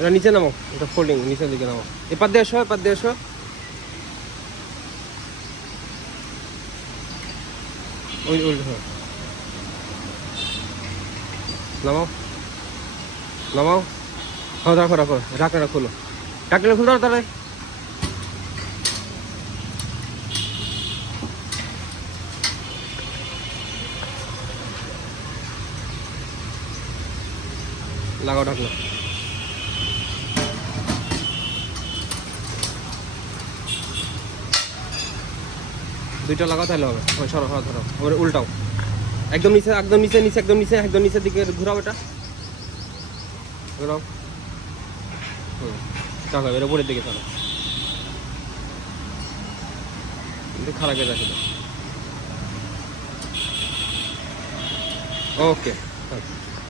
এটা নিচে নামো, এটা ফোল্ডিং নিচের দিকে নামো। এপার দিয়ে এসো, এপার দিয়ে এসো। ওই ওই হ্যাঁ। নামাও। নামাও। হ্যাঁ রাখো রাখো ঢাকনাটা খুলো। ঢাকনাটা খুলো তাহলে। লাগাও ঢাকনা দুইটা লাগাও তাহলে হবে। ওই সরো সরো ধরো ওর উল্টাও। একদম নিচে একদম নিচে নিচে, একদম নিচে, একদম নিচের দিকে ঘুরাও এটা। ঘুরাও। হুম। টাকা এর উপরের দিকে কিন্তু খারাপ হয়ে রাখি ওকে।